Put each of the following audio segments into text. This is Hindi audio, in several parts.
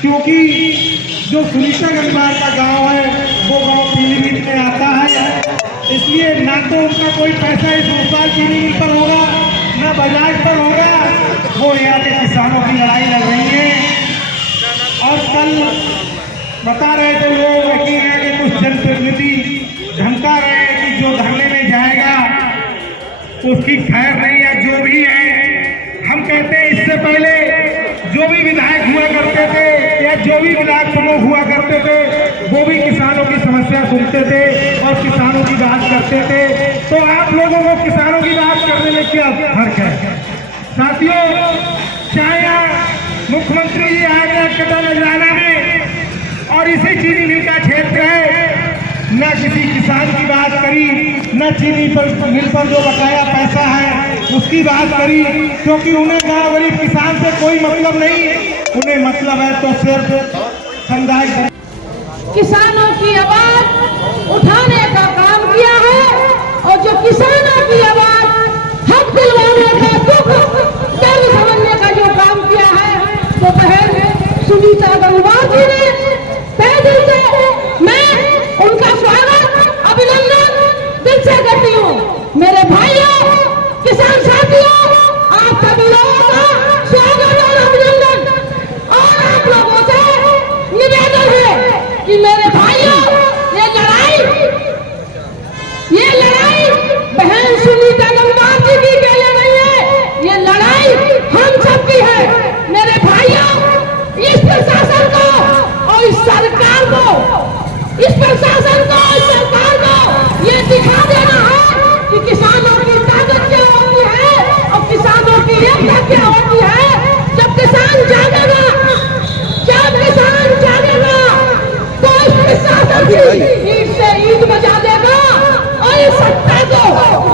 क्योंकि जो सुनीता गंगवार का गांव है वो गांव पीलीभीत में आता है, इसलिए ना तो उनका कोई पैसा इस भोपाल चीनी मिल पर होगा ना बजाज पर होगा। वो यहाँ के किसानों की लड़ाई लड़ रही है। और कल बता रहे थे लोग कि यहाँ के कुछ जनप्रतिनिधि धमका रहे हैं कि जो धरने में जाएगा उसकी खैर नहीं है। जो भी है, हम कहते हैं इससे पहले जो भी विधायक हुआ करते थे या जो भी विधायक प्रमुख हुआ करते थे वो भी किसानों की समस्या सुनते थे और किसानों की बात करते थे। तो आप लोगों को किसानों की बात करने में क्या फर्क है? साथियों, चाहे मुख्यमंत्री जी आए थे कदम नजराना में और इसी चीनी मिल का क्षेत्र है, न किसी किसान की बात करी, न चीनी मिल पर जो बकाया पैसा है उसकी बात करी, क्योंकि उन्हें गाँव गरीब किसान से कोई मतलब नहीं। उन्हें मतलब है तो सिर्फ समुदाय किसानों की आवाज उठाने का काम किया है। और जो किसानों की आवाज हक दिलवाने का, दुख दर्द समझने का जो काम किया है तो बहन सुनीता गंगवार जी ने तहे दिल से मैं उनका स्वागत, अभिनंदन दिल से करती हूँ। मेरे भाइयों, किसान साथियों, आप सभी लोगों का स्वागत और अभिनंदन। और आप लोगों से निवेदन है कि मेरे भाइयों, ये लड़ाई बहन सुनीता गंगवार जी की अकेले नहीं है, ये लड़ाई हम सबकी है। मेरे भाइयों, इस प्रशासन को और इस सरकार को, इस प्रशासन को, इस सरकार को ये दिखा देना है कि किसानों की ताकत क्या होती है और किसानों की एकता क्या होती है। जब किसान जागेगा, जब किसान जागेगा तो इस प्रशासन की ईद से ईद बजा देगा और इस सत्ता को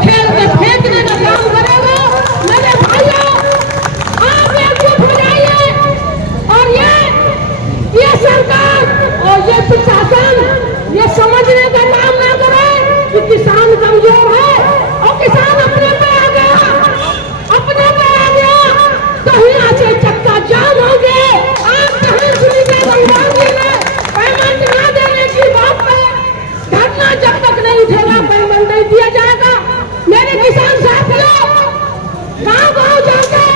खेल में फेंकने का काम करेगा। मेरे भाइयों, आप एकजुट हो जाइए और ये सरकार और ये प्रशासन ये समझने का काम ना करे कि किसान कमजोर है और किसान अपने पे आ गया, अपने पे आ गया तो यहाँ से चक्का जाम हो गए। आप कहीं सुनीता गंगवार जी ने पेमेंट ना देने की बात पे धरना जब तक नहीं उठेगा पेमेंट नहीं दिया जाएगा। मेरे किसान साथियों, गाँव जाके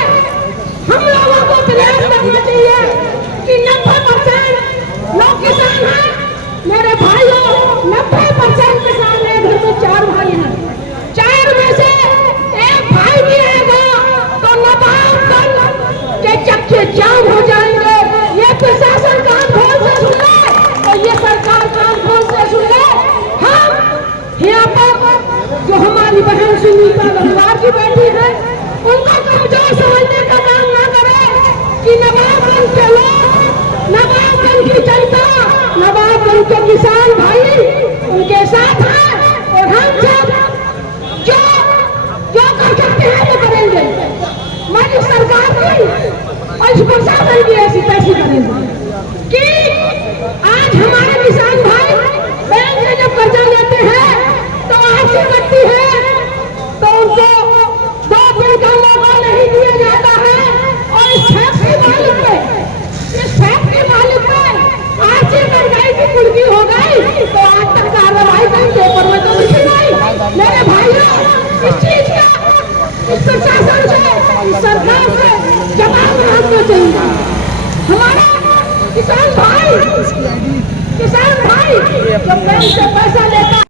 हम लोगों को प्लान करना चाहिए कि 90% लोग किसान हैं। मेरे भाइयों, 90% किसान है। घर में 4 भाई हैं, 4 में से एक भाई भी रहेगा तो नवाब के चक्के जाम हो जाएंगे। ये प्रशासन कान खोल से सुन ले और ये सरकार कान खोल से सुन ले। हम यहाँ पर जो हमारी बहन सुनीता गंगवार जी बैठी है उनका कमजोर समझने का काम ना करे कि नवाबगंज के लोग, नवाबगंज की जनता, नवाबगंज के किसान भाई उनके साथ हैं और हम सब जो कर सकते हैं वो करेंगे। हमारी सरकार की और इस प्रशासन की ऐसी तैसी करेंगे कि आज हमारे किसान भाई बैंक से जब कर्जा लेते हैं तो आपसे करती है तो उनको 2 दिन का मौका नहीं दिया जाता है। और इस फैक्ट्री मालिक पे आज से महंगाई की कुर्की हो गई तो आज तक कार्रवाई कहीं पेपर में तो लिखी नहीं। मेरे भाइयों, इस चीज का इस प्रशासन से, इस सरकार से जवाब मांगना चाहिए। हमारा किसान भाई जो बैंक से पैसा लेता